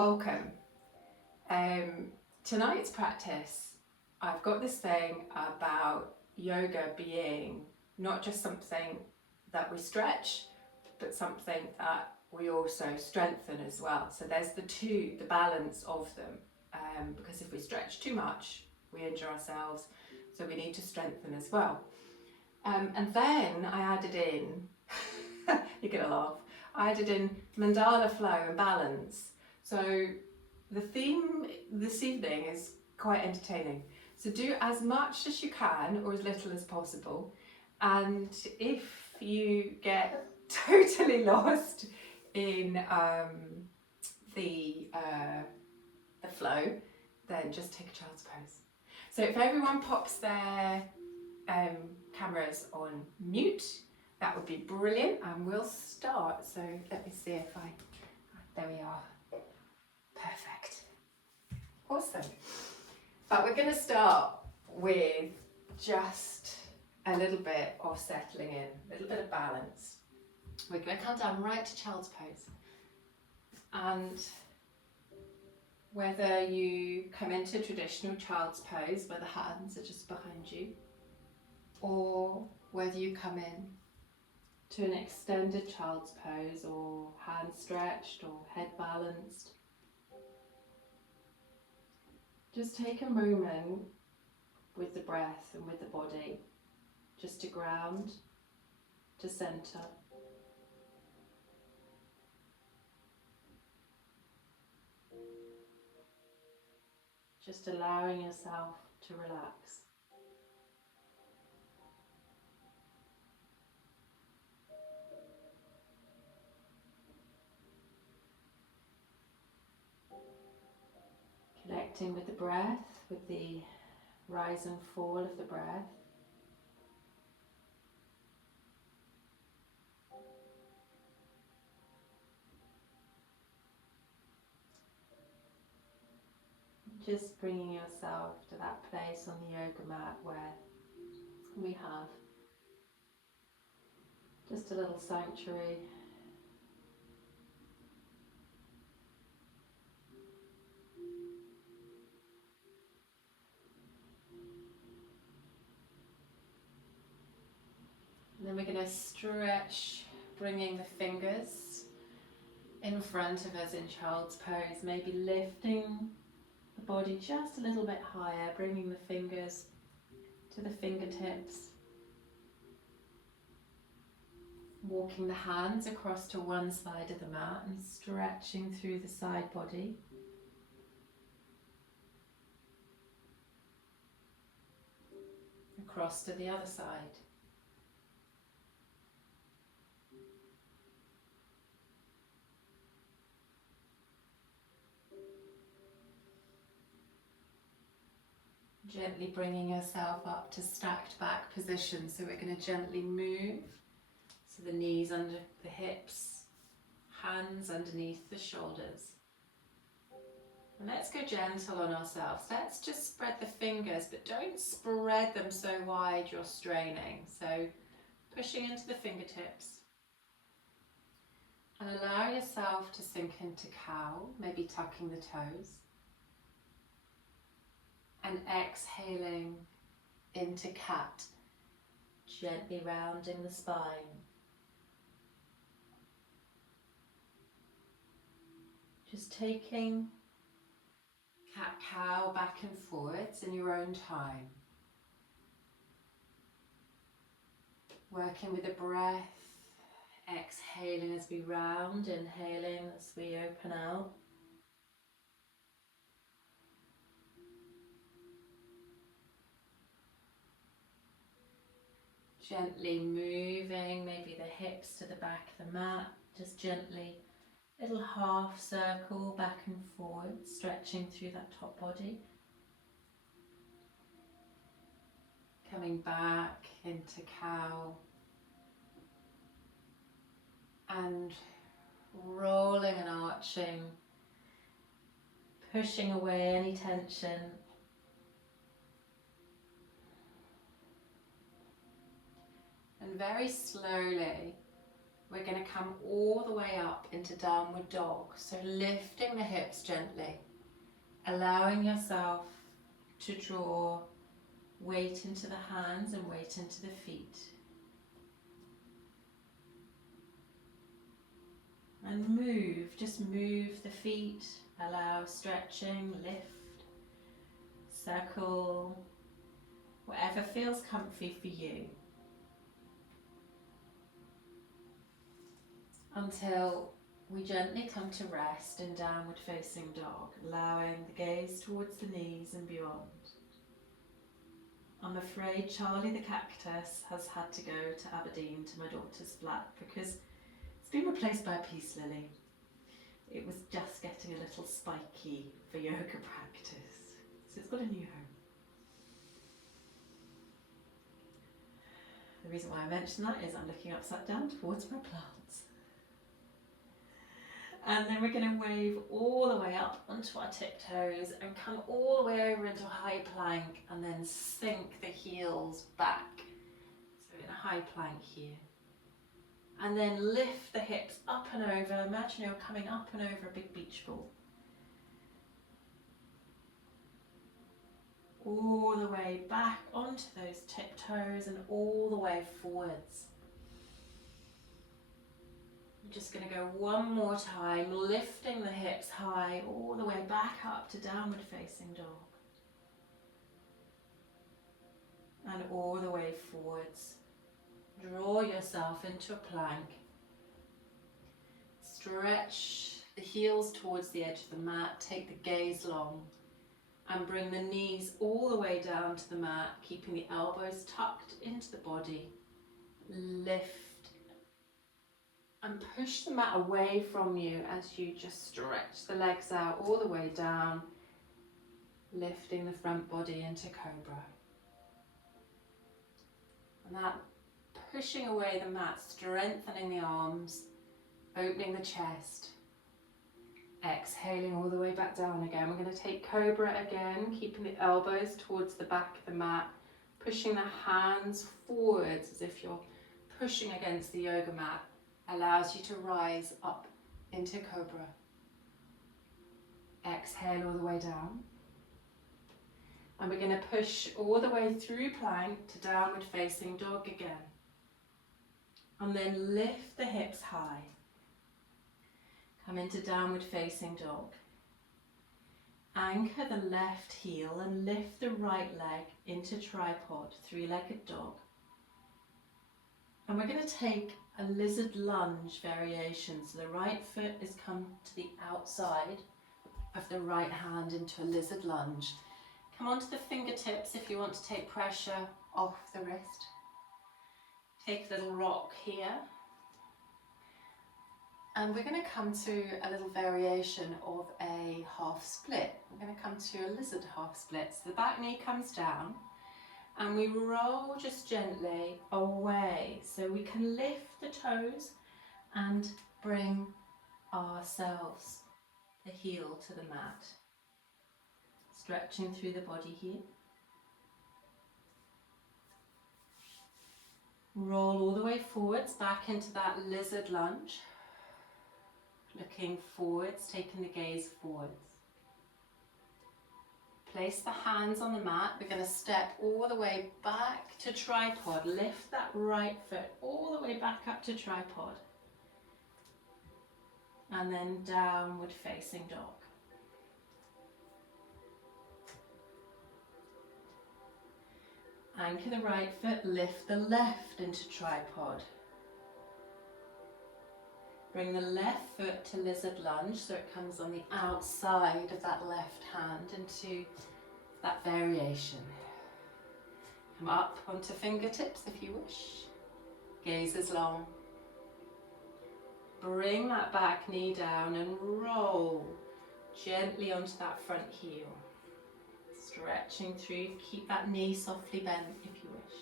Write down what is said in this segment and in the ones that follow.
Welcome. Tonight's practice, I've got this thing about yoga being not just something that we stretch, but something that we also strengthen as well. So there's the balance of them. Because if we stretch too much, we injure ourselves. So we need to strengthen as well. And then I added in, you're gonna laugh, I added in mandala flow and balance. So the theme this evening is quite entertaining. So do as much as you can or as little as possible. And if you get totally lost in the flow, then just take a child's pose. So if everyone pops their cameras on mute, that would be brilliant, and we'll start. So let me see if there we are. Perfect. Awesome. But we're going to start with just a little bit of settling in, a little bit of balance. We're going to come down right to child's pose. And whether you come into traditional child's pose where the hands are just behind you, or whether you come in to an extended child's pose or hands stretched or head balanced, just take a moment with the breath and with the body just to ground, to center. Just allowing yourself to relax. Connecting with the breath, with the rise and fall of the breath. Just bringing yourself to that place on the yoga mat where we have just a little sanctuary. And then we're going to stretch, bringing the fingers in front of us in child's pose, maybe lifting the body just a little bit higher, bringing the fingers to the fingertips. Walking the hands across to one side of the mat and stretching through the side body. Across to the other side. Gently bringing yourself up to stacked back position. So we're going to gently move. So the knees under the hips, hands underneath the shoulders. And let's go gentle on ourselves. Let's just spread the fingers, but don't spread them so wide you're straining. So pushing into the fingertips. And allow yourself to sink into cow, maybe tucking the toes. And exhaling into cat, gently rounding the spine. Just taking cat-cow back and forwards in your own time. Working with the breath, exhaling as we round, inhaling as we open out. Gently moving, maybe the hips to the back of the mat, just gently, little half circle back and forward, stretching through that top body. Coming back into cow. And rolling and arching, pushing away any tension. And very slowly we're going to come all the way up into downward dog. So lifting the hips gently, allowing yourself to draw weight into the hands and weight into the feet. And move, just move the feet, allow stretching, lift, circle, whatever feels comfy for you. Until we gently come to rest in downward facing dog, allowing the gaze towards the knees and beyond. I'm afraid Charlie the cactus has had to go to Aberdeen to my daughter's flat because it's been replaced by a peace lily. It was just getting a little spiky for yoga practice, so it's got a new home. The reason why I mention that is I'm looking upside down towards my plants. And then we're going to wave all the way up onto our tiptoes and come all the way over into a high plank and then sink the heels back. So in a high plank here. And then lift the hips up and over. Imagine you're coming up and over a big beach ball. All the way back onto those tiptoes and all the way forwards. I'm just going to go one more time, lifting the hips high all the way back up to downward facing dog. And all the way forwards. Draw yourself into a plank. Stretch the heels towards the edge of the mat, take the gaze long. And bring the knees all the way down to the mat, keeping the elbows tucked into the body. Lift and push the mat away from you as you just stretch the legs out all the way down, lifting the front body into cobra. And that pushing away the mat, strengthening the arms, opening the chest. Exhaling all the way back down again. We're going to take cobra again, keeping the elbows towards the back of the mat, pushing the hands forwards as if you're pushing against the yoga mat. Allows you to rise up into cobra. Exhale all the way down. And we're going to push all the way through plank to downward facing dog again. And then lift the hips high. Come into downward facing dog. Anchor the left heel and lift the right leg into tripod, three-legged dog. And we're going to take a lizard lunge variation. So the right foot is come to the outside of the right hand into a lizard lunge. Come onto the fingertips if you want to take pressure off the wrist. Take a little rock here. And we're going to come to a little variation of a half split. We're going to come to a lizard half split. So the back knee comes down and we roll just gently away. So we can lift the toes and bring ourselves the heel to the mat. Stretching through the body here. Roll all the way forwards back into that lizard lunge. Looking forwards, taking the gaze forwards. Place the hands on the mat. We're going to step all the way back to tripod. Lift that right foot all the way back up to tripod. And then downward facing dog. Anchor the right foot, lift the left into tripod. Bring the left foot to lizard lunge so it comes on the outside of that left hand into that variation. Come up onto fingertips if you wish. Gaze is long. Bring that back knee down and roll gently onto that front heel. Stretching through, keep that knee softly bent if you wish.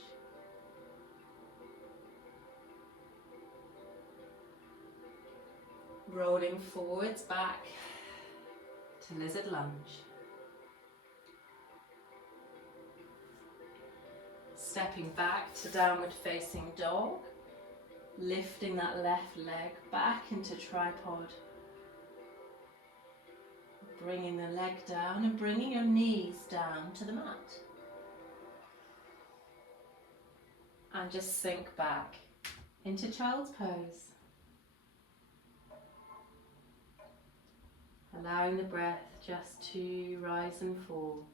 Rolling forwards back to lizard lunge. Stepping back to downward facing dog. Lifting that left leg back into tripod. Bringing the leg down and bringing your knees down to the mat. And just sink back into child's pose. Allowing the breath just to rise and fall.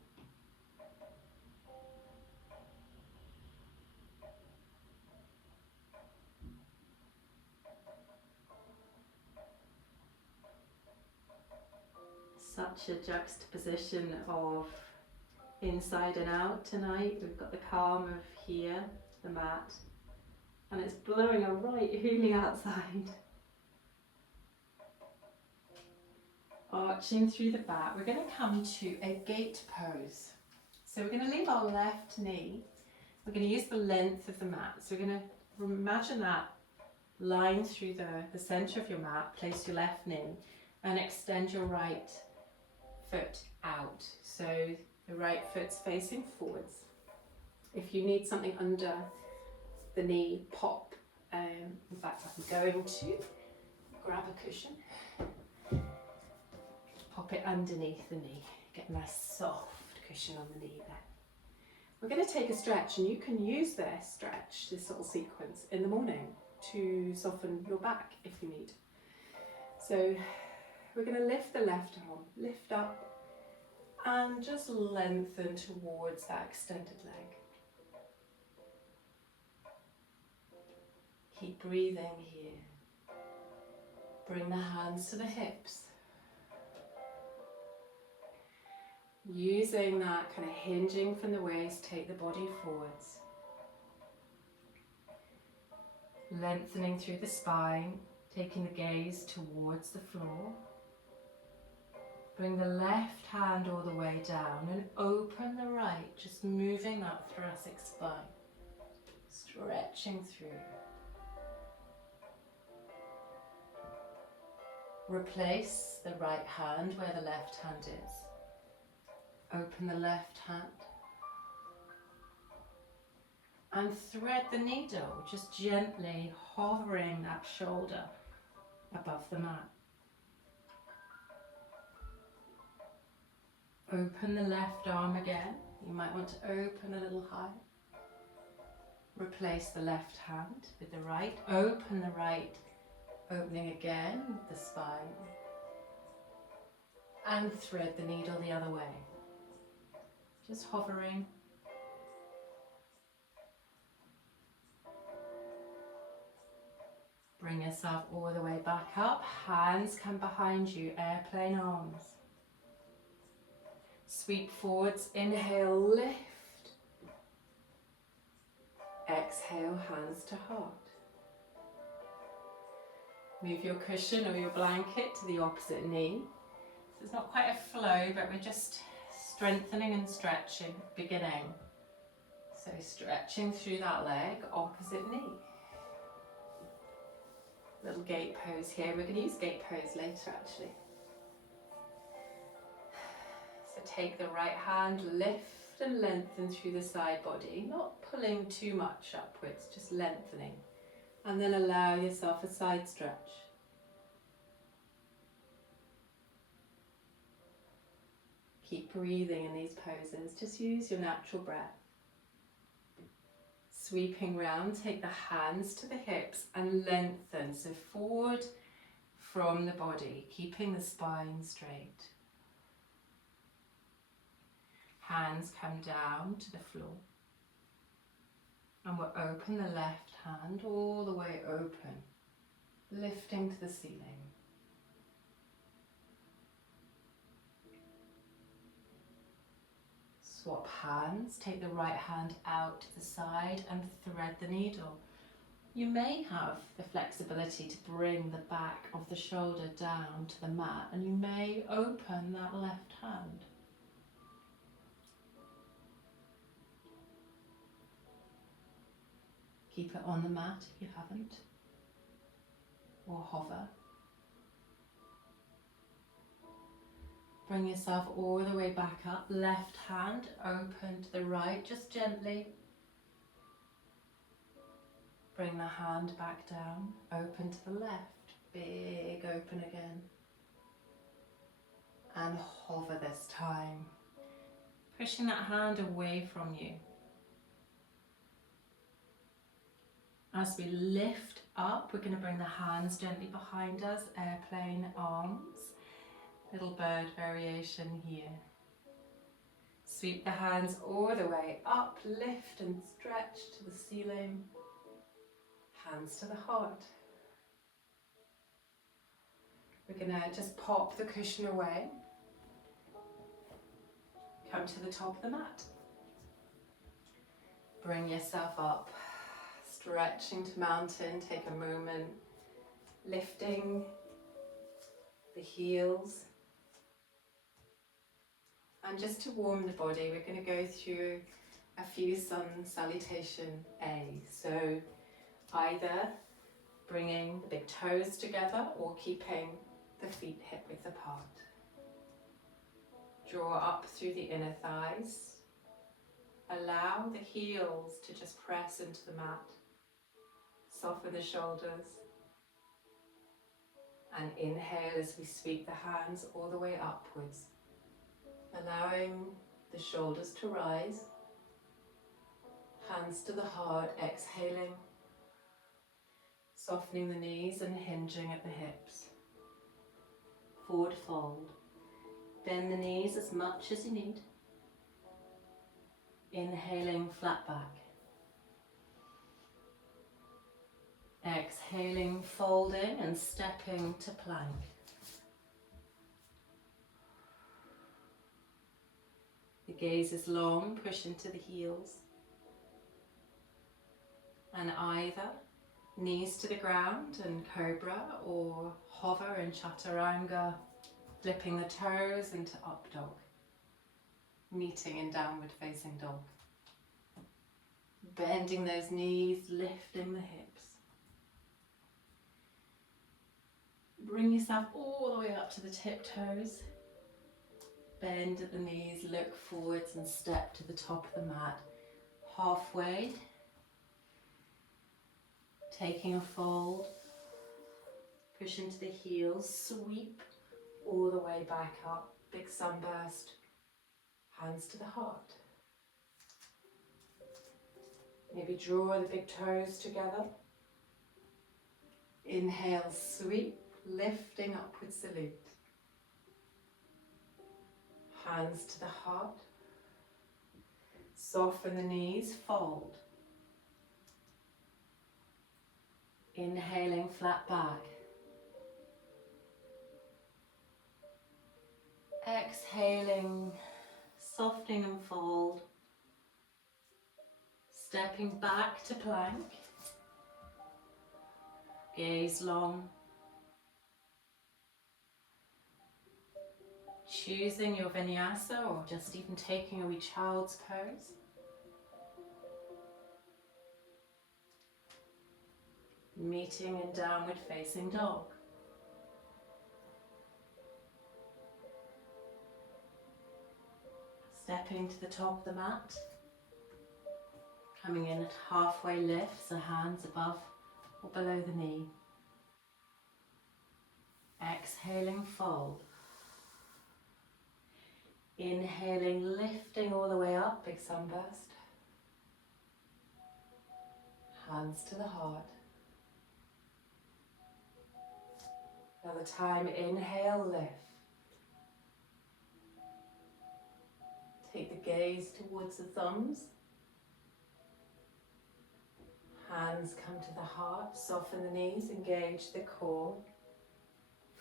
Such a juxtaposition of inside and out tonight. We've got the calm of here, the mat, and it's blowing a right hoolie outside. Arching through the back, we're going to come to a gate pose. So we're going to leave our left knee. We're going to use the length of the mat. So we're going to imagine that line through the centre of your mat. Place your left knee and extend your right foot out. So the right foot's facing forwards. If you need something under the knee, pop. In fact, I'm going to grab a cushion. Pop it underneath the knee. Get a nice soft cushion on the knee there. We're going to take a stretch, and you can use this stretch, this little sequence, in the morning to soften your back if you need. So we're going to lift the left arm, lift up, and just lengthen towards that extended leg. Keep breathing here. Bring the hands to the hips. Using that kind of hinging from the waist, take the body forwards. Lengthening through the spine, taking the gaze towards the floor. Bring the left hand all the way down and open the right, just moving that thoracic spine. Stretching through. Replace the right hand where the left hand is. Open the left hand and thread the needle, just gently hovering that shoulder above the mat. Open the left arm again. You might want to open a little higher. Replace the left hand with the right. Open the right, opening again the spine. And thread the needle the other way. Just hovering. Bring yourself all the way back up. Hands come behind you, airplane arms. Sweep forwards, inhale, lift. Exhale, hands to heart. Move your cushion or your blanket to the opposite knee. So it's not quite a flow, but we're just strengthening and stretching, beginning. So stretching through that leg, opposite knee. Little gate pose here. We're going to use gate pose later actually. So take the right hand, lift and lengthen through the side body, not pulling too much upwards, just lengthening. And then allow yourself a side stretch. Keep breathing in these poses, just use your natural breath. Sweeping round, take the hands to the hips and lengthen, so forward from the body, keeping the spine straight. Hands come down to the floor. And we'll open the left hand all the way open, lifting to the ceiling. Swap hands, take the right hand out to the side and thread the needle. You may have the flexibility to bring the back of the shoulder down to the mat, and you may open that left hand. Keep it on the mat if you haven't, or hover. Bring yourself all the way back up, left hand open to the right, just gently. Bring the hand back down, open to the left, big open again. And hover this time, pushing that hand away from you. As we lift up, we're going to bring the hands gently behind us, airplane arms, little bird variation here. Sweep the hands all the way up, lift and stretch to the ceiling, hands to the heart. We're going to just pop the cushion away, come to the top of the mat. Bring yourself up, stretching to mountain, take a moment, lifting the heels. And just to warm the body, we're going to go through a few sun salutation A. So either bringing the big toes together or keeping the feet hip width apart. Draw up through the inner thighs. Allow the heels to just press into the mat. Soften the shoulders. And inhale as we sweep the hands all the way upwards. Allowing the shoulders to rise, hands to the heart, exhaling, softening the knees and hinging at the hips. Forward fold, bend the knees as much as you need. Inhaling, flat back. Exhaling, folding and stepping to plank. The gaze is long, push into the heels. And either knees to the ground in cobra or hover in chaturanga, flipping the toes into up dog, meeting in downward facing dog. Bending those knees, lifting the hips. Bring yourself all the way up to the tiptoes. Bend at the knees, look forwards and step to the top of the mat. Halfway, taking a fold, push into the heels, sweep all the way back up, big sunburst, hands to the heart. Maybe draw the big toes together. Inhale, sweep, lifting upward salute. Hands to the heart. Soften the knees, fold. Inhaling, flat back. Exhaling, softening and fold. Stepping back to plank. Gaze long. Choosing your vinyasa or just even taking a wee child's pose. Meeting in downward facing dog. Stepping to the top of the mat. Coming in at halfway lift, so hands above or below the knee. Exhaling, fold. Inhaling, lifting all the way up, big sunburst. Hands to the heart. Another time, inhale, lift. Take the gaze towards the thumbs. Hands come to the heart, soften the knees, engage the core.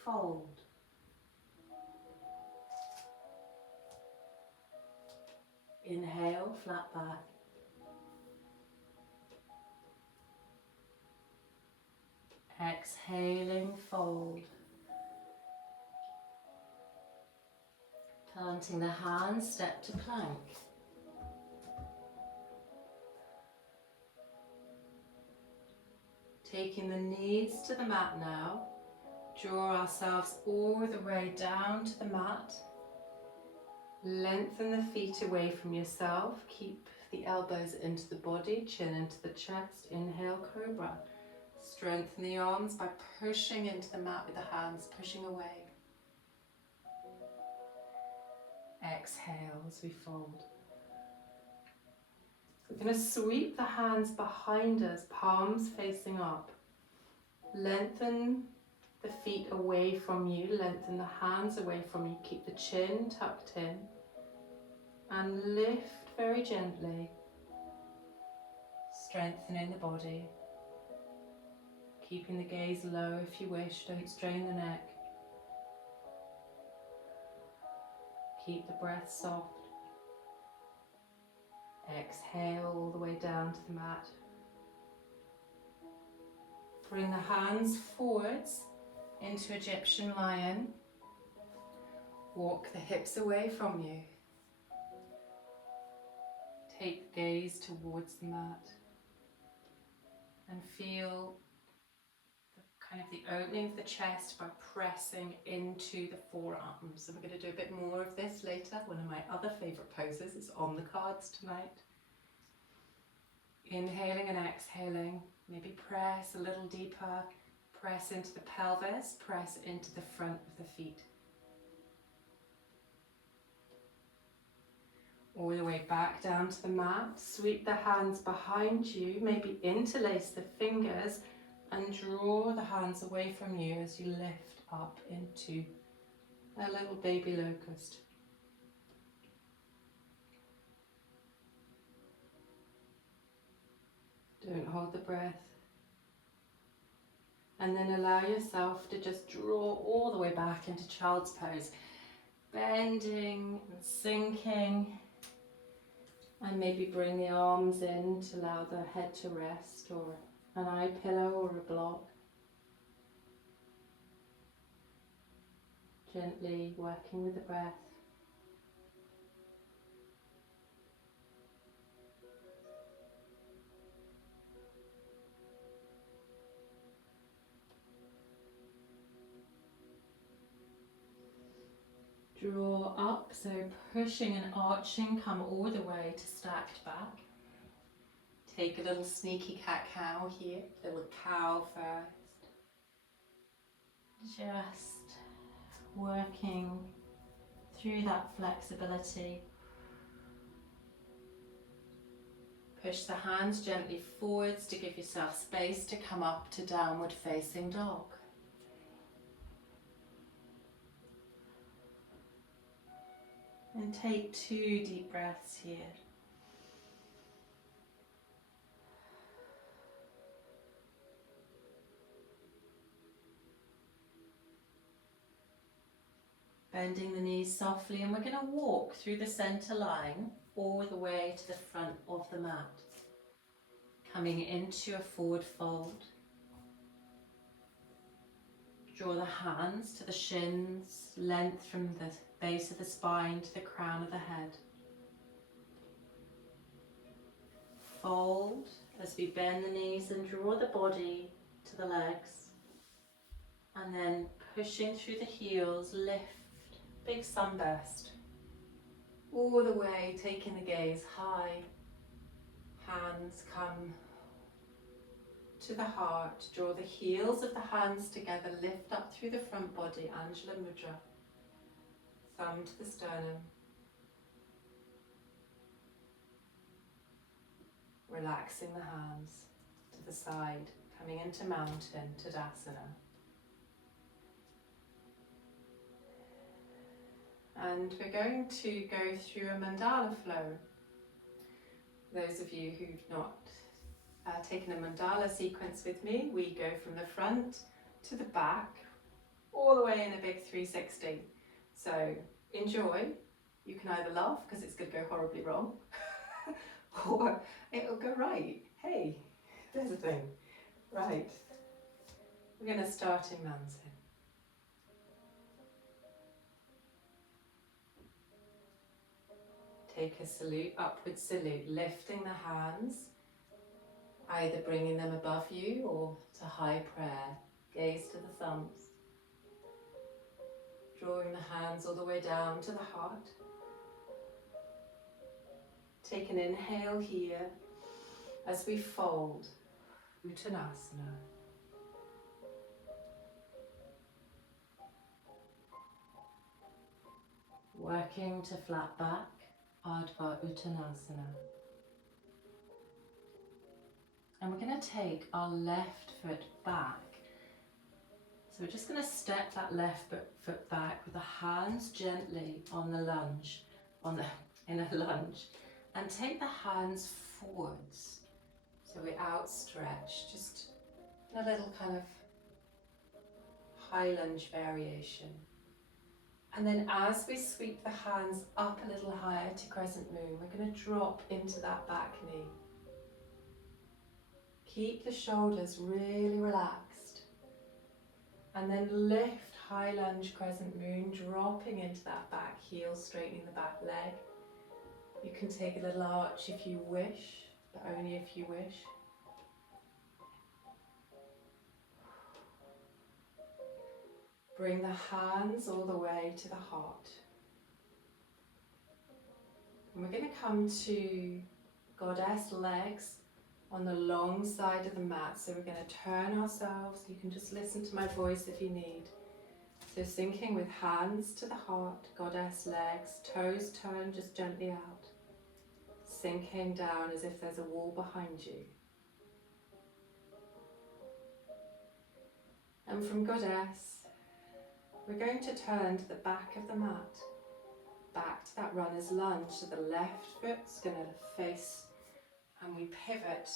Fold. Inhale, flat back. Exhaling, fold. Planting the hands, step to plank. Taking the knees to the mat now. Draw ourselves all the way down to the mat. Lengthen the feet away from yourself. Keep the elbows into the body, chin into the chest. Inhale, cobra. Strengthen the arms by pushing into the mat with the hands, pushing away. Exhale as we fold. We're going to sweep the hands behind us, palms facing up. Lengthen the feet away from you, lengthen the hands away from you. Keep the chin tucked in and lift very gently, strengthening the body. Keeping the gaze low if you wish, don't strain the neck. Keep the breath soft. Exhale all the way down to the mat. Bring the hands forwards into Egyptian lion. Walk the hips away from you. Take the gaze towards the mat and feel the opening of the chest by pressing into the forearms. And we're going to do a bit more of this later. One of my other favourite poses is on the cards tonight. Inhaling and exhaling. Maybe press a little deeper. Press into the pelvis. Press into the front of the feet. All the way back down to the mat. Sweep the hands behind you. Maybe interlace the fingers and draw the hands away from you as you lift up into a little baby locust. Don't hold the breath. And then allow yourself to just draw all the way back into child's pose. Bending and sinking. And maybe bring the arms in to allow the head to rest, or an eye pillow or a block. Gently working with the breath. Draw up, so pushing and arching, come all the way to stacked back. Take a little sneaky cat-cow here, little cow first. Just working through that flexibility. Push the hands gently forwards to give yourself space to come up to downward facing dog. And take 2 deep breaths here. Bending the knees softly, and we're going to walk through the center line all the way to the front of the mat. Coming into a forward fold. Draw the hands to the shins, length from the base of the spine to the crown of the head. Fold as we bend the knees and draw the body to the legs. And then pushing through the heels, lift, big sunburst. All the way, taking the gaze high. Hands come to the heart. Draw the heels of the hands together, lift up through the front body, Anjala Mudra. Thumb to the sternum. Relaxing the hands to the side, coming into mountain, Tadasana. And we're going to go through a mandala flow. Those of you who've not taken a mandala sequence with me, we go from the front to the back, all the way in a big 360. So enjoy. You can either laugh because it's going to go horribly wrong, or it'll go right. Hey, there's a thing. Right. We're going to start in mountain. Take a salute, upward salute, lifting the hands, either bringing them above you or to high prayer. Gaze to the thumbs. Drawing the hands all the way down to the heart. Take an inhale here as we fold, Uttanasana. Working to flat back, Ardha Uttanasana. And we're going to take our left foot back. So we're just going to step that left foot back with the hands gently on the lunge, in a lunge, and take the hands forwards. So we outstretch, just in a little kind of high lunge variation. And then as we sweep the hands up a little higher to crescent moon, we're going to drop into that back knee. Keep the shoulders really relaxed. And then lift high lunge crescent moon, dropping into that back heel, straightening the back leg. You can take a little arch if you wish, but only if you wish. Bring the hands all the way to the heart. And we're going to come to goddess legs on the long side of the mat. So we're going to turn ourselves. You can just listen to my voice if you need. So sinking with hands to the heart, goddess legs, toes turn just gently out. Sinking down as if there's a wall behind you. And from goddess, we're going to turn to the back of the mat, back to that runner's lunge. So the left foot's going to face, and we pivot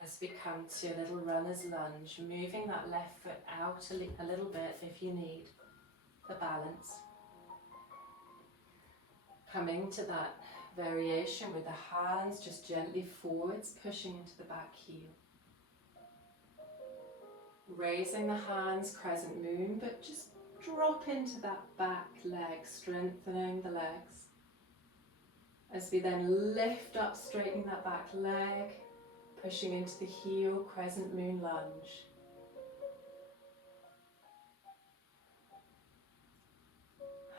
as we come to a little runner's lunge, moving that left foot out a little bit if you need for balance. Coming to that variation with the hands just gently forwards, pushing into the back heel. Raising the hands, crescent moon, but just drop into that back leg, strengthening the legs. As we then lift up, straightening that back leg, pushing into the heel, crescent moon lunge.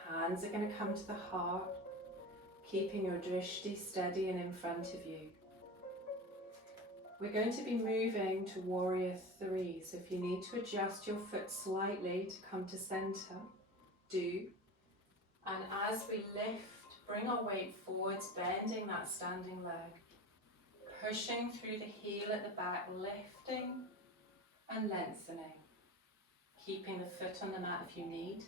Hands are going to come to the heart, keeping your drishti steady and in front of you. We're going to be moving to warrior 3, so if you need to adjust your foot slightly to come to center, do. And as we lift, bring our weight forwards, bending that standing leg, pushing through the heel at the back, lifting and lengthening, keeping the foot on the mat if you need.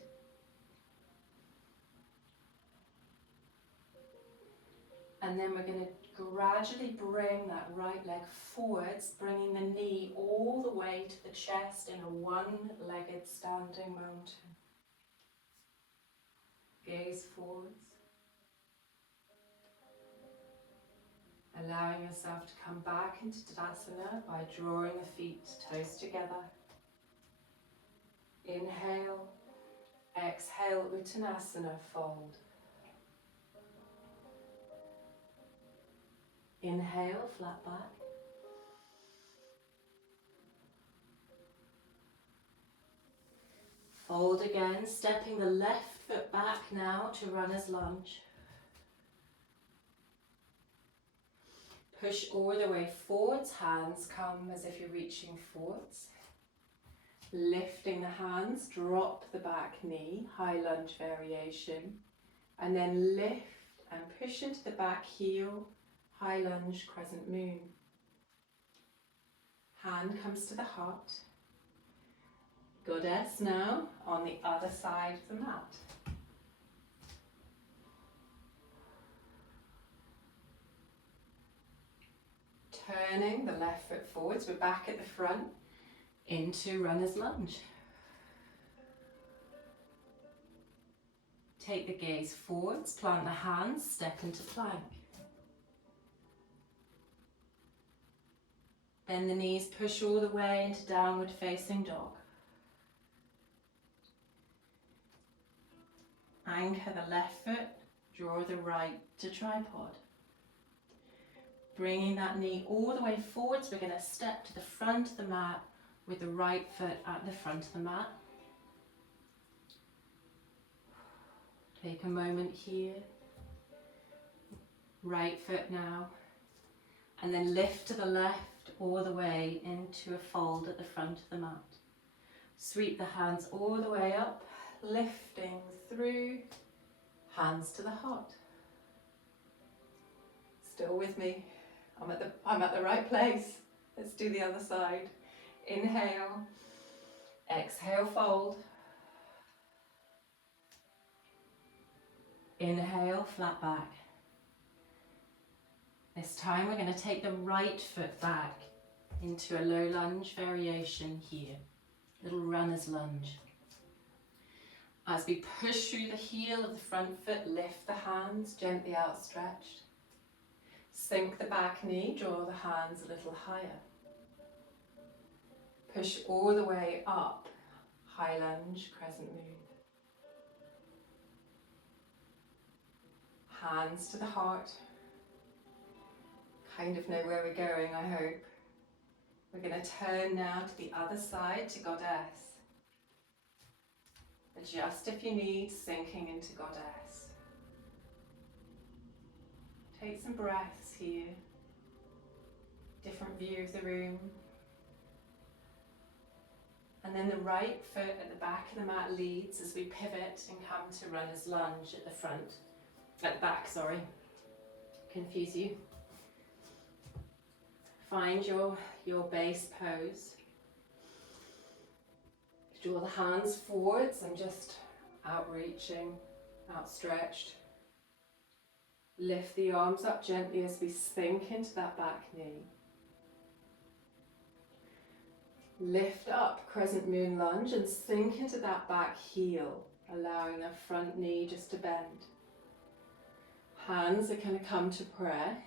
And then we're going to gradually bring that right leg forwards, bringing the knee all the way to the chest in a one-legged standing mountain. Gaze forwards. Allowing yourself to come back into Tadasana by drawing the feet, toes together. Inhale, exhale, Uttanasana, fold. Inhale, flat back. Fold again, stepping the left foot back now to runner's lunge. Push all the way forwards, hands come as if you're reaching forwards. Lifting the hands, drop the back knee, high lunge variation. And then lift and push into the back heel, high lunge, crescent moon. Hand comes to the heart. Goddess now on the other side of the mat. Turning the left foot forwards, we're back at the front into runner's lunge. Take the gaze forwards, plant the hands, step into plank. Bend the knees, push all the way into downward facing dog. Anchor the left foot, draw the right to tripod. Bringing that knee all the way forwards, we're going to step to the front of the mat with the right foot at the front of the mat. Take a moment here. Right foot now, and then lift to the left all the way into a fold at the front of the mat. Sweep the hands all the way up, lifting through, hands to the heart. Still with me, I'm at the right place. Let's do the other side. Inhale, exhale, fold. Inhale, flat back. This time we're going to take the right foot back into a low lunge variation here. Little runner's lunge. As we push through the heel of the front foot, lift the hands gently outstretched. Sink the back knee, draw the hands a little higher. Push all the way up, high lunge, crescent moon. Hands to the heart. Kind of know where we're going, I hope. We're going to turn now to the other side, to goddess. Adjust if you need, sinking into goddess. Take some breaths here. Different view of the room. And then the right foot at the back of the mat leads as we pivot and come to runner's lunge at the front. At the back, sorry. Confuse you. Find your base pose. Draw the hands forwards and just outreaching, outstretched. Lift the arms up gently as we sink into that back knee. Lift up, crescent moon lunge, and sink into that back heel, allowing the front knee just to bend. Hands are going to come to prayer.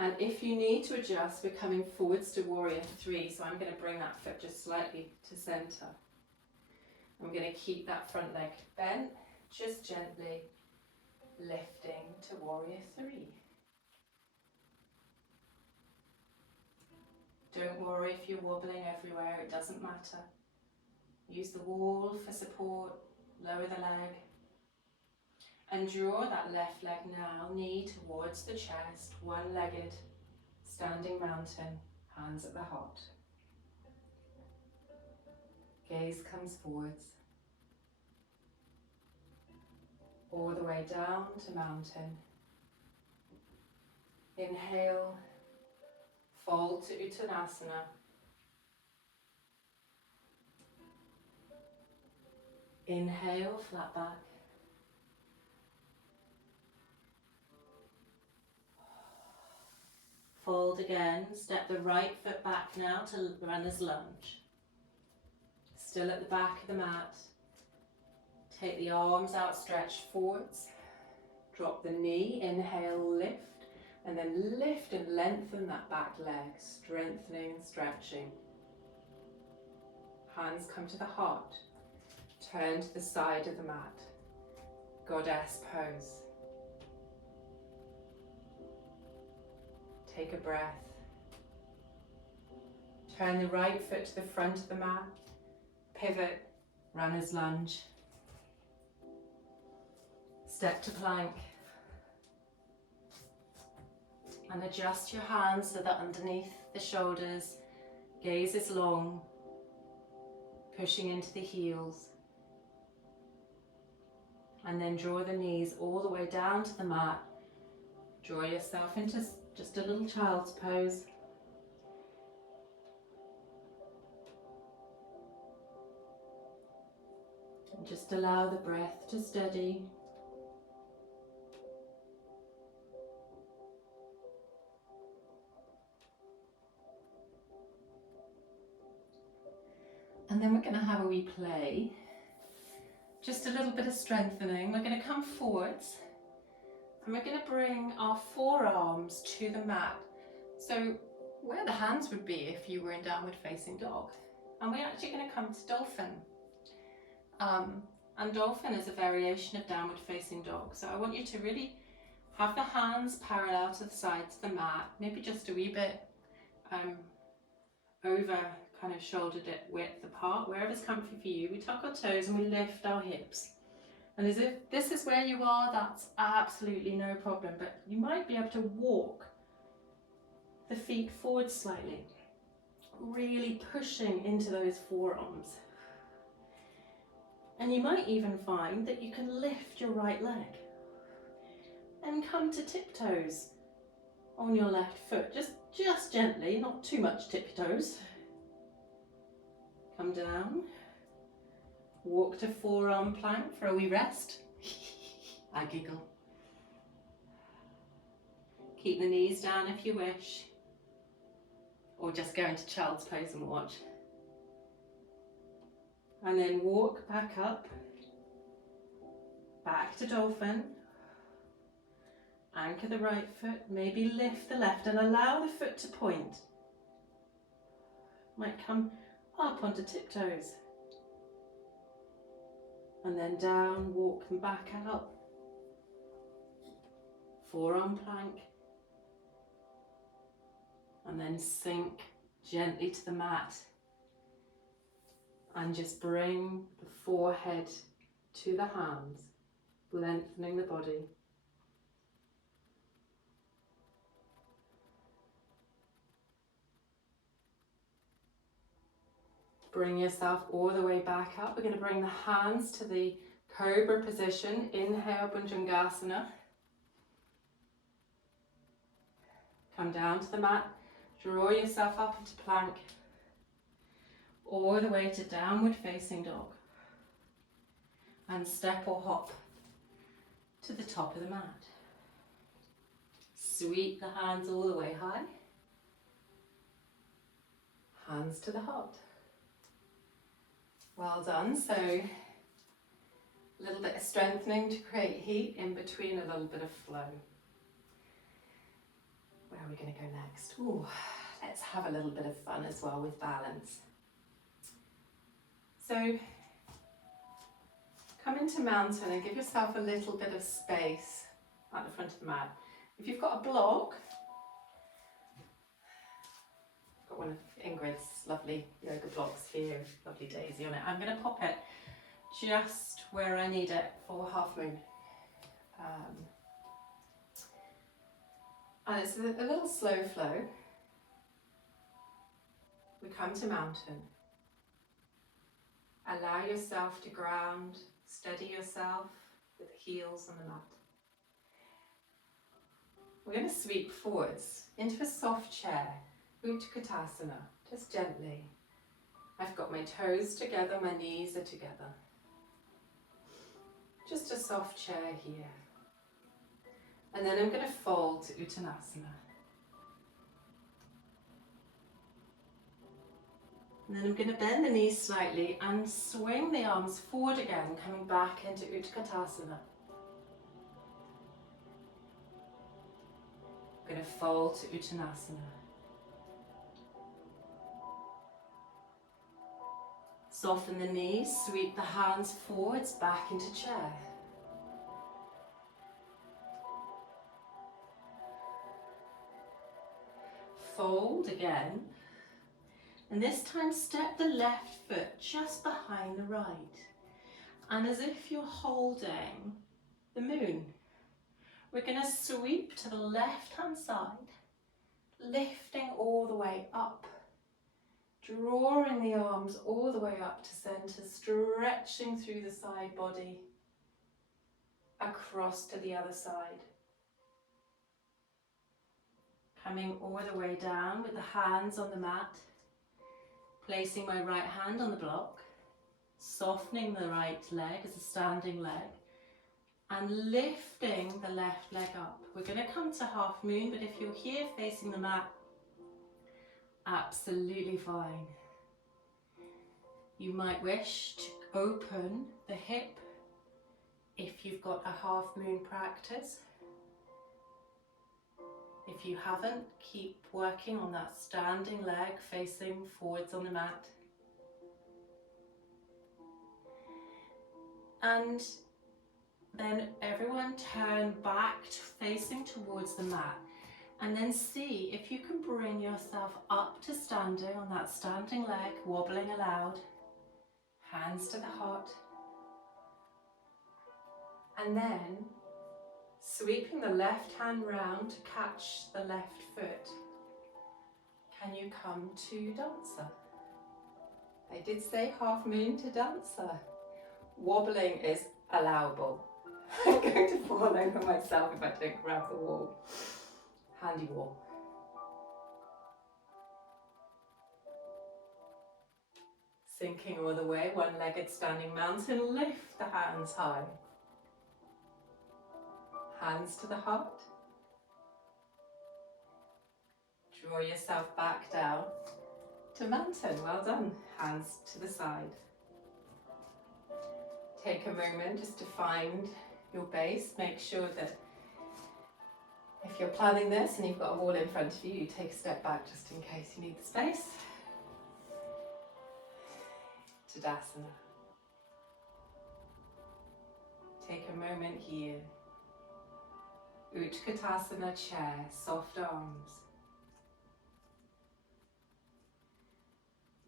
And if you need to adjust, we're coming forwards to warrior three. So I'm going to bring that foot just slightly to center. I'm going to keep that front leg bent, just gently lifting to warrior three. Don't worry if you're wobbling everywhere, it doesn't matter. Use the wall for support, lower the leg. And draw that left leg now, knee towards the chest, one-legged, standing mountain, hands at the heart. Gaze comes forwards. All the way down to mountain. Inhale, fold to Uttanasana. Inhale, flat back. Fold again, step the right foot back now to runner's lunge. Still at the back of the mat. Take the arms outstretched forwards. Drop the knee, inhale, lift. And then lift and lengthen that back leg, strengthening and stretching. Hands come to the heart. Turn to the side of the mat. Goddess pose. Take a breath. Turn the right foot to the front of the mat. Pivot, runner's lunge. Step to plank. And adjust your hands so that underneath the shoulders, gaze is long, pushing into the heels. And then draw the knees all the way down to the mat. Draw yourself into just a little child's pose. And just allow the breath to steady. And then we're going to have a wee play. Just a little bit of strengthening. We're going to come forwards. And we're going to bring our forearms to the mat. So where the hands would be if you were in downward facing dog. And we're actually going to come to dolphin. And dolphin is a variation of downward facing dog. So I want you to really have the hands parallel to the sides of the mat. Maybe just a wee bit over kind of shoulder width apart, wherever's comfy for you. We tuck our toes and we lift our hips. And as if this is where you are, that's absolutely no problem, but you might be able to walk the feet forward slightly, really pushing into those forearms. And you might even find that you can lift your right leg and come to tiptoes on your left foot, just gently, not too much tiptoes. Come down, walk to forearm plank for a wee rest. I giggle. Keep the knees down if you wish, or just go into child's pose and watch. And then walk back up, back to dolphin. Anchor the right foot, maybe lift the left and allow the foot to point. Might come up onto tiptoes. And then down, walk and back out. Forearm plank. And then sink gently to the mat. And just bring the forehead to the hands, lengthening the body. Bring yourself all the way back up. We're going to bring the hands to the cobra position. Inhale, Bhujangasana. Come down to the mat. Draw yourself up into plank. All the way to downward facing dog. And step or hop to the top of the mat. Sweep the hands all the way high. Hands to the heart. Well done. So a little bit of strengthening to create heat in between, a little bit of flow. Where are we going to go next? Ooh, let's have a little bit of fun as well with balance. So come into mountain and give yourself a little bit of space at the front of the mat. If you've got a block, got one of Ingrid's lovely yoga blocks here, lovely daisy on it. I'm going to pop it just where I need it for half moon. And it's a little slow flow. We come to mountain. Allow yourself to ground, steady yourself with the heels on the mat. We're going to sweep forwards into a soft chair, Utkatasana, just gently. I've got my toes together, my knees are together. Just a soft chair here. And then I'm going to fold to Uttanasana. And then I'm going to bend the knees slightly and swing the arms forward again, coming back into Utkatasana. I'm going to fold to Uttanasana. Soften the knees, sweep the hands forwards, back into chair. Fold again. And this time step the left foot just behind the right. And as if you're holding the moon, we're going to sweep to the left hand side, lifting all the way up. Drawing the arms all the way up to center, stretching through the side body, across to the other side. Coming all the way down with the hands on the mat, placing my right hand on the block, softening the right leg as a standing leg, and lifting the left leg up. We're going to come to half moon, but if you're here facing the mat, absolutely fine. You might wish to open the hip if you've got a half moon practice. If you haven't, keep working on that standing leg facing forwards on the mat. And then everyone turn back facing towards the mat. And then see if you can bring yourself up to standing on that standing leg, wobbling aloud. Hands to the heart. And then sweeping the left hand round to catch the left foot. Can you come to dancer? I did say half moon to dancer. Wobbling is allowable. I'm going to fall over myself if I don't grab the wall. Handy wall. Sinking all the way, one-legged standing mountain, lift the hands high. Hands to the heart. Draw yourself back down to mountain, well done. Hands to the side. Take a moment just to find your base. Make sure that if you're planning this and you've got a wall in front of you, you take a step back just in case you need the space. Tadasana. Take a moment here. Utkatasana chair, soft arms.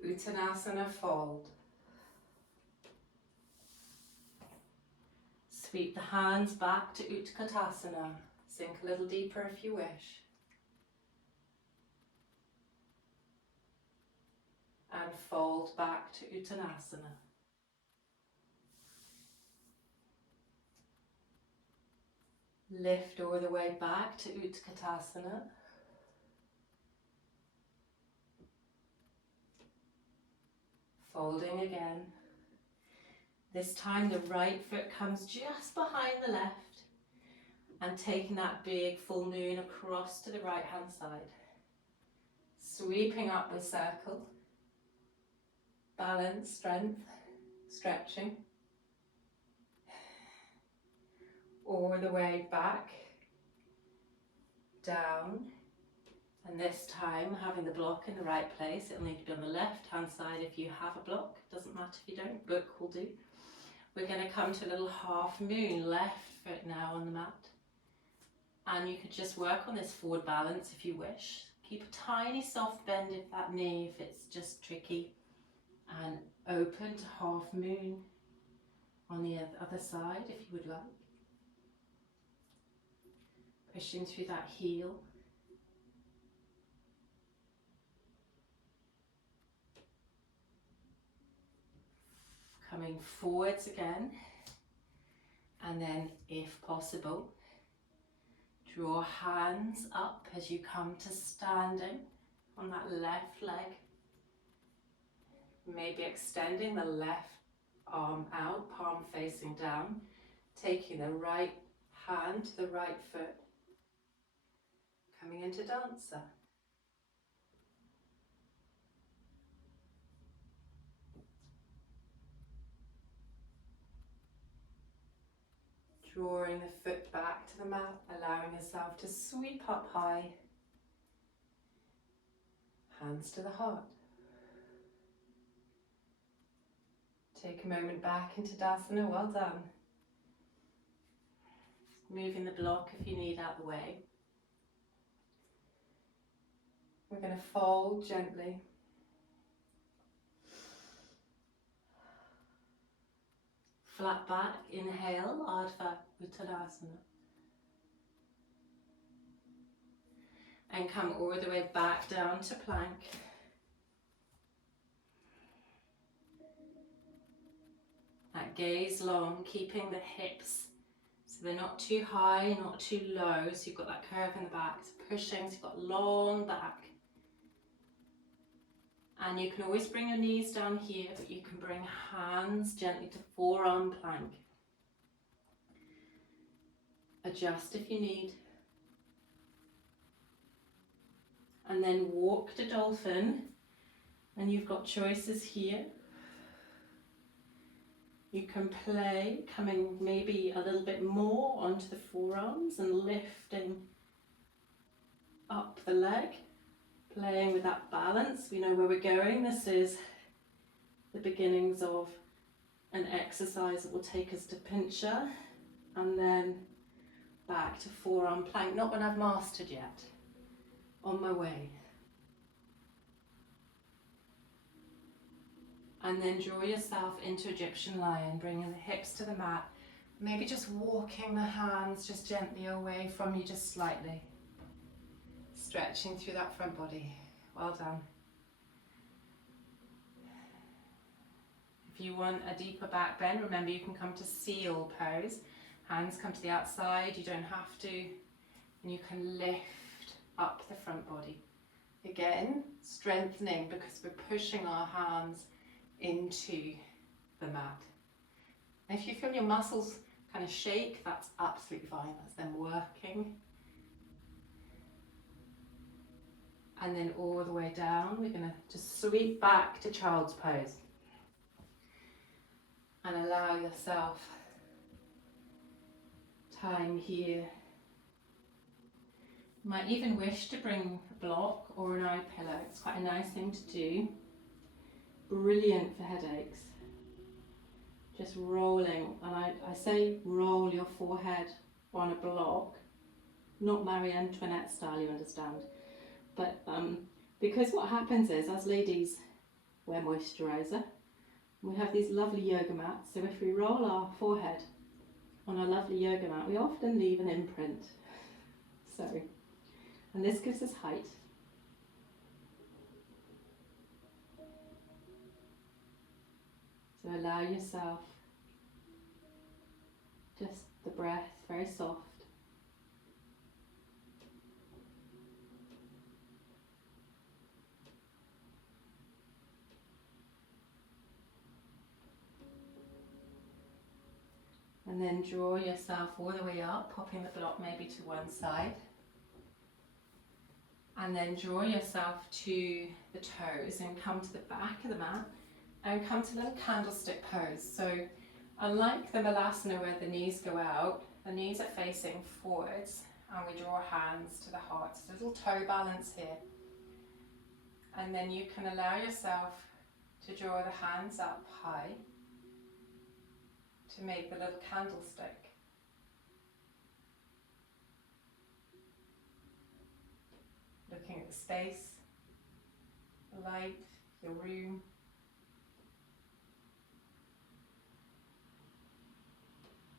Uttanasana fold. Sweep the hands back to Utkatasana. Sink a little deeper if you wish. And fold back to Uttanasana. Lift all the way back to Utkatasana. Folding again. This time the right foot comes just behind the left and taking that big full moon across to the right hand side. Sweeping up the circle. Balance, strength, stretching. All the way back, down, and this time having the block in the right place. It'll need to be on the left hand side if you have a block, doesn't matter if you don't, book will do. We're going to come to a little half moon, left foot now on the mat, and you could just work on this forward balance if you wish. Keep a tiny soft bend of that knee if it's just tricky, and open to half moon on the other side if you would like. Pushing through that heel. Coming forwards again. And then, if possible, draw hands up as you come to standing on that left leg. Maybe extending the left arm out, palm facing down. Taking the right hand to the right foot. Coming into dancer. Drawing the foot back to the mat, allowing yourself to sweep up high. Hands to the heart. Take a moment back into Tadasana, well done. Moving the block if you need out the way. We're going to fold gently. Flat back, inhale, Ardha Uttanasana. And come all the way back down to plank. That gaze long, keeping the hips so they're not too high, not too low, so you've got that curve in the back. So pushing, so you've got long back. And you can always bring your knees down here, but you can bring hands gently to forearm plank. Adjust if you need. And then walk to dolphin, and you've got choices here. You can play, coming maybe a little bit more onto the forearms and lifting up the leg. Playing with that balance, we know where we're going. This is the beginnings of an exercise that will take us to pincher and then back to forearm plank. Not one I've mastered yet. On my way. And then draw yourself into Egyptian lion, bringing the hips to the mat, Maybe just walking the hands just gently away from you, just slightly. Stretching through that front body. Well done. If you want a deeper back bend, remember you can come to seal pose. Hands come to the outside, you don't have to. And you can lift up the front body. Again, strengthening because we're pushing our hands into the mat. And if you feel your muscles kind of shake, that's absolutely fine. That's them working. And then all the way down, we're going to just sweep back to child's pose. And allow yourself time here. You might even wish to bring a block or an eye pillow. It's quite a nice thing to do. Brilliant for headaches. Just rolling, and I say roll your forehead on a block, not Marie Antoinette style, you understand. But because what happens is, as ladies wear moisturiser, we have these lovely yoga mats, so if we roll our forehead on a lovely yoga mat, we often leave an imprint. So, and this gives us height. So allow yourself just the breath, very soft. And then draw yourself all the way up, popping the block maybe to one side. And then draw yourself to the toes and come to the back of the mat and come to little candlestick pose. So unlike the malasana where the knees go out, the knees are facing forwards and we draw hands to the heart. So there's a little toe balance here. And then you can allow yourself to draw the hands up high to make the little candlestick. Looking at the space, the light, the room.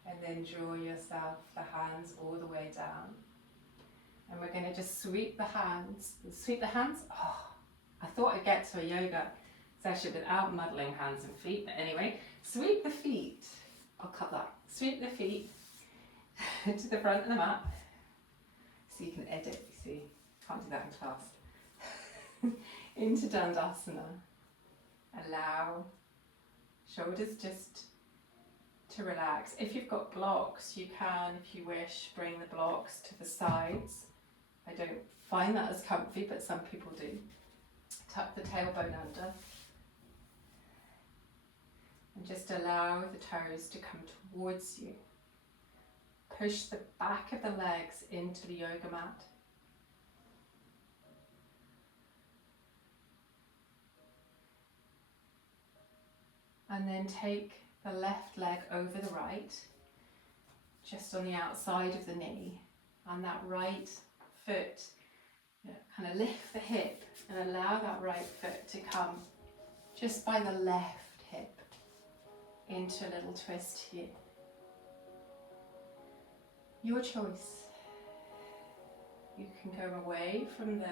And then draw yourself the hands all the way down. And we're going to just sweep the hands. Sweep the hands. Oh, I thought I'd get to a yoga session without muddling hands and feet. But anyway, sweep the feet. I'll cut that. Sweep the feet to the front of the mat. So you can edit, you see. Can't do that in class. Into Dandasana. Allow shoulders just to relax. If you've got blocks, you can, if you wish, bring the blocks to the sides. I don't find that as comfy, but some people do. Tuck the tailbone under. And just allow the toes to come towards you. Push the back of the legs into the yoga mat. And then take the left leg over the right, just on the outside of the knee, and that right foot, kind of lift the hip and allow that right foot to come just by the left hip into a little twist here. Your choice. You can go away from the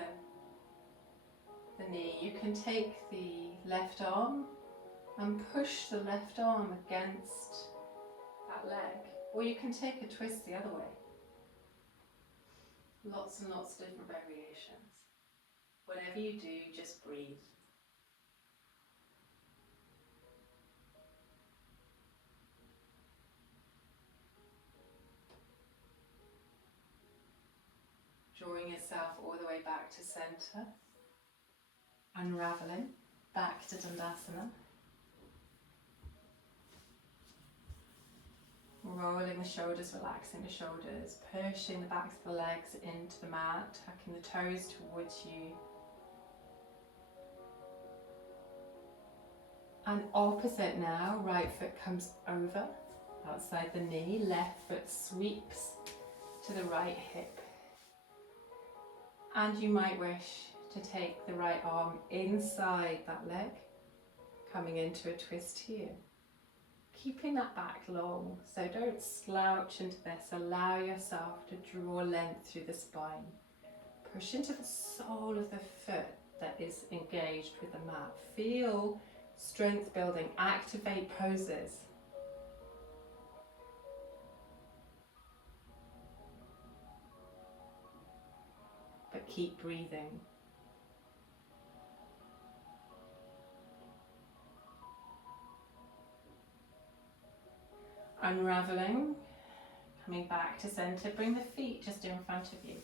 knee. You can take the left arm and push the left arm against that leg, or you can take a twist the other way. Lots and lots of different variations. Whatever you do, just breathe. Drawing yourself all the way back to center, unraveling, back to Dandasana. Rolling the shoulders, relaxing the shoulders, pushing the backs of the legs into the mat, tucking the toes towards you. And opposite now, right foot comes over, outside the knee, left foot sweeps to the right hip. And you might wish to take the right arm inside that leg, coming into a twist here. Keeping that back long, so don't slouch into this. Allow yourself to draw length through the spine. Push into the sole of the foot that is engaged with the mat. Feel strength building, activate poses. But keep breathing. Unraveling, coming back to center, bring the feet just in front of you.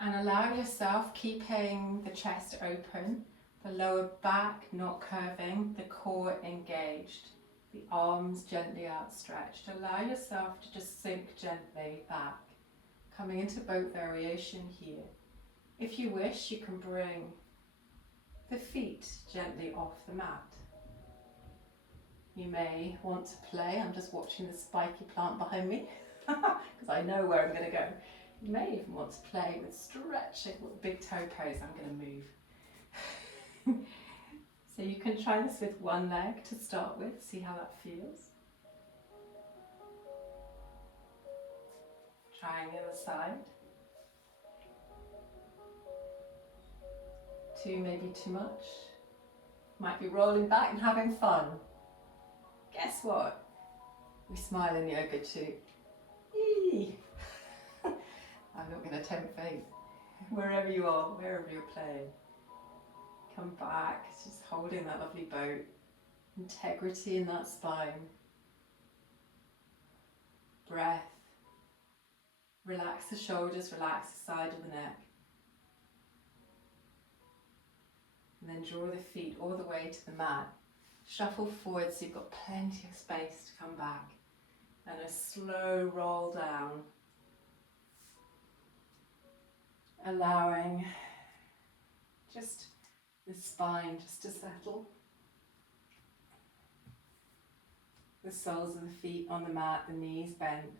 And allow yourself, keeping the chest open, the lower back not curving, the core engaged, the arms gently outstretched. Allow yourself to just sink gently back, coming into boat variation here. If you wish, you can bring the feet gently off the mat. You may want to play, I'm just watching the spiky plant behind me, because I know where I'm going to go. You may even want to play with stretching with big toe pose. I'm going to move. So you can try this with one leg to start with, see how that feels. Trying the other side. 2 maybe too much. Might be rolling back and having fun. Guess what? We smile in yoga too. Eee. I'm not going to tempt fate. Wherever you are, wherever you're playing. Come back, just holding that lovely boat. Integrity in that spine. Breath. Relax the shoulders, relax the side of the neck. And then draw the feet all the way to the mat. Shuffle forward so you've got plenty of space to come back. And a slow roll down. Allowing just the spine just to settle. The soles of the feet on the mat, the knees bent.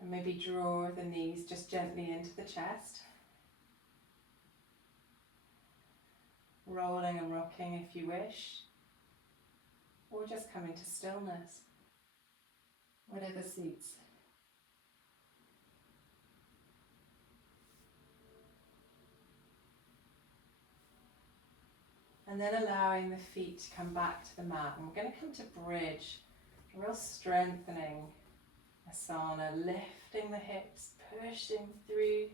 And maybe draw the knees just gently into the chest. Rolling and rocking if you wish. Or just coming to stillness. Whatever suits. And then allowing the feet to come back to the mat. And we're going to come to bridge, a real strengthening asana, lifting the hips, pushing through.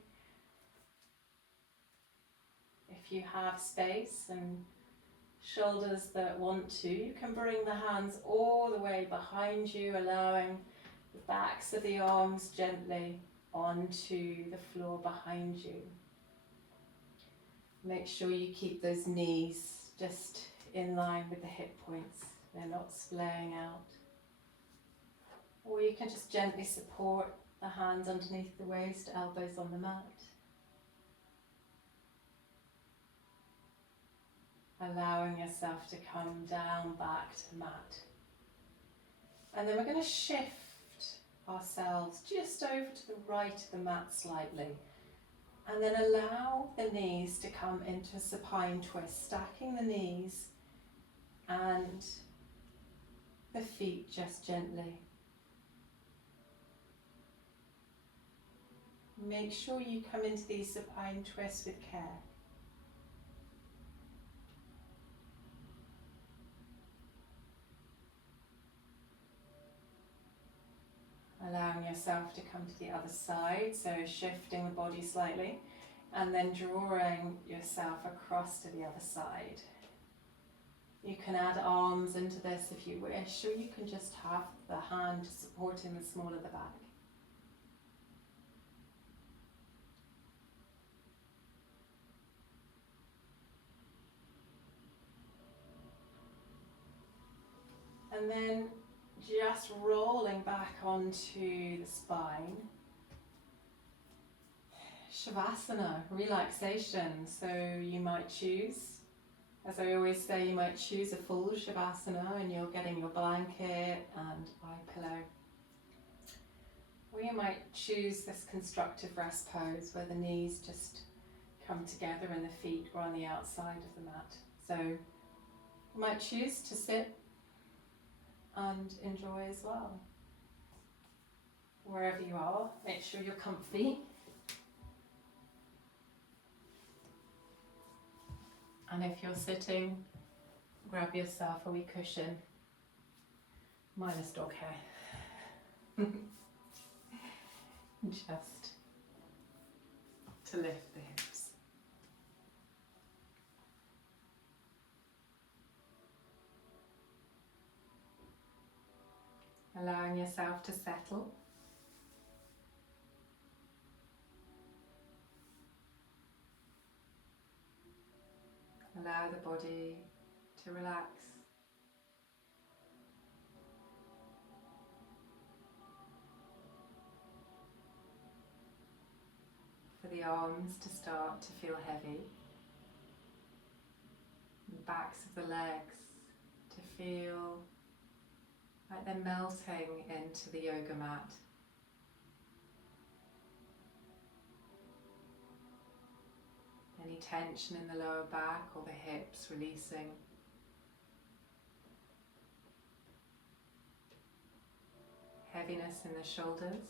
If you have space and shoulders that want to, you can bring the hands all the way behind you, allowing the backs of the arms gently onto the floor behind you. Make sure you keep those knees just in line with the hip points. They're not splaying out. Or you can just gently support the hands underneath the waist, elbows on the mat. Allowing yourself to come down back to the mat. And then we're going to shift ourselves just over to the right of the mat slightly. And then allow the knees to come into a supine twist, stacking the knees and the feet just gently. Make sure you come into these supine twists with care. Allowing yourself to come to the other side, so shifting the body slightly, and then drawing yourself across to the other side. You can add arms into this if you wish, or you can just have the hand supporting the small of the back. And then just rolling back onto the spine. Shavasana, relaxation. So you might choose, as I always say, you might choose a full Shavasana and you're getting your blanket and eye pillow. Or you might choose this constructive rest pose where the knees just come together and the feet are on the outside of the mat. So You might choose to sit and enjoy as well. Wherever you are, make sure you're comfy. And if you're sitting, grab yourself a wee cushion, minus dog hair. Just to lift the hips. Allowing yourself to settle. Allow the body to relax. For the arms to start to feel heavy. The backs of the legs to feel like they're melting into the yoga mat. Any tension in the lower back or the hips releasing. Heaviness in the shoulders.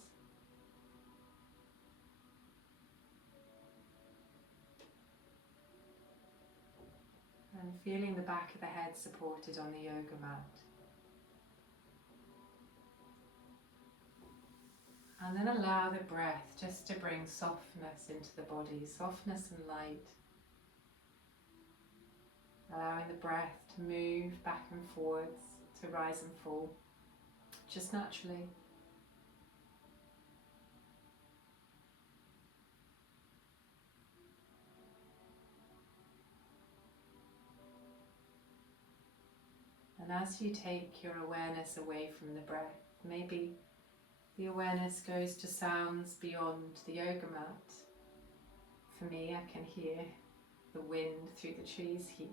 And feeling the back of the head supported on the yoga mat. And then allow the breath just to bring softness into the body, softness and light. Allowing the breath to move back and forwards, to rise and fall, just naturally. And as you take your awareness away from the breath, maybe the awareness goes to sounds beyond the yoga mat. For me, I can hear the wind through the trees here.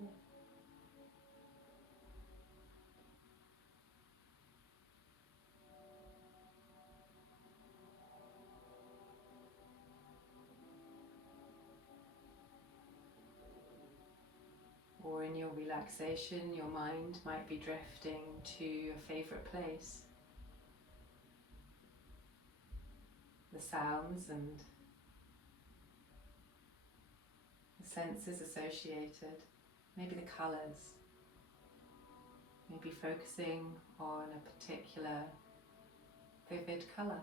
Or in your relaxation, your mind might be drifting to a favourite place. The sounds and the senses associated, maybe the colours, maybe focusing on a particular vivid colour.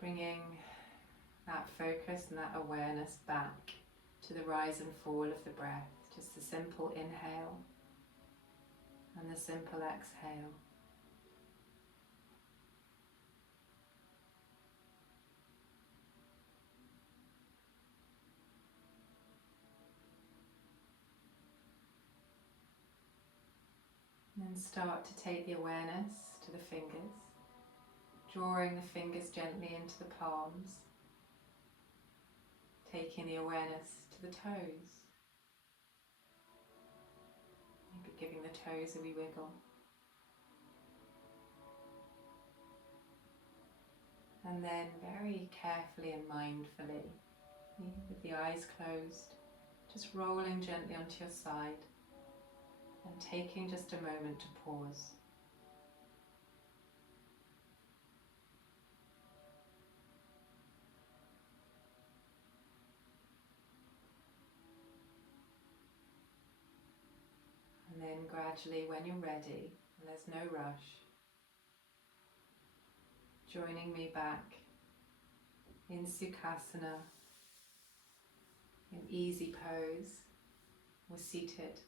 Bringing that focus and that awareness back to the rise and fall of the breath, just a simple inhale and the simple exhale. And then start to take the awareness to the fingers, drawing the fingers gently into the palms, taking the awareness to the toes, maybe giving the toes a wee wiggle. And then very carefully and mindfully, with the eyes closed, just rolling gently onto your side and taking just a moment to pause. And then gradually, when you're ready, and there's no rush, joining me back in Sukhasana, in easy pose, or seated.